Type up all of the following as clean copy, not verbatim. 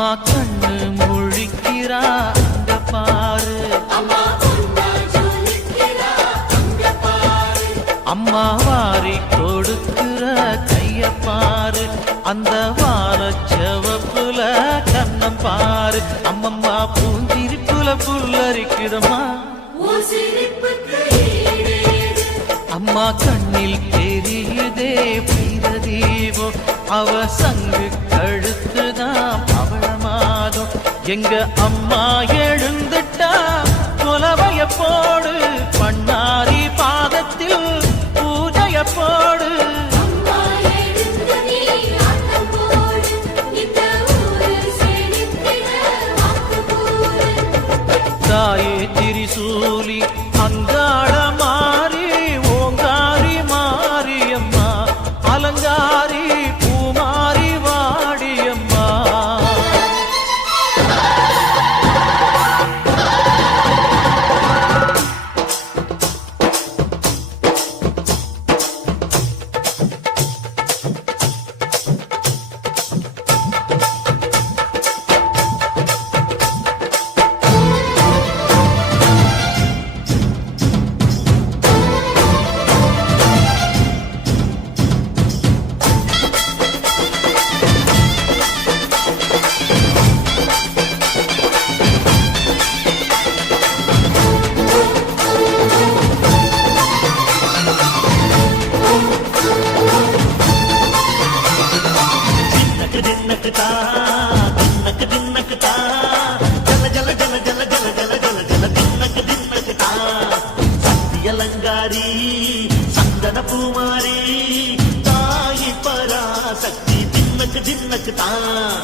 அம்மா கண்ணு முழிக்கிறா அங்க பாரு, அம்மா வாரி கொடுக்கிற கைய பாரு, அந்த வாரச்சவப்புல கண்ணம் பாரு. அம்மம்மா பூஞ்சிரிப்புல புல்லரிக்குதம்மா, அம்மா கண்ணில் தெரியுதே வீரதீபோ, அவ சங்கு கழுத்துதான் பவளமாகும். எங்க அம்மா எழுந்துட்டா கொலவைய போடு, பண்ணாரி பாதத்தில் பூஜைய போடு. தாயே திரிசூலி அங்காள மாறி, ஓங்காரி மாரியம்மா, அலங்காரி பூமாரி வாடியம்மா. அலங்காரி சந்தன பூமாரி, தாயி பராசக்தி தின்னக்கு தின்னக்கு தான்.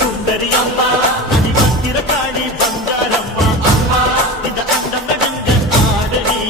சுந்தரி அம்மா அதிபத்திர காளி பங்காரம்மா, அம்மா இந்த அண்டம் நடுங்க ஆடடி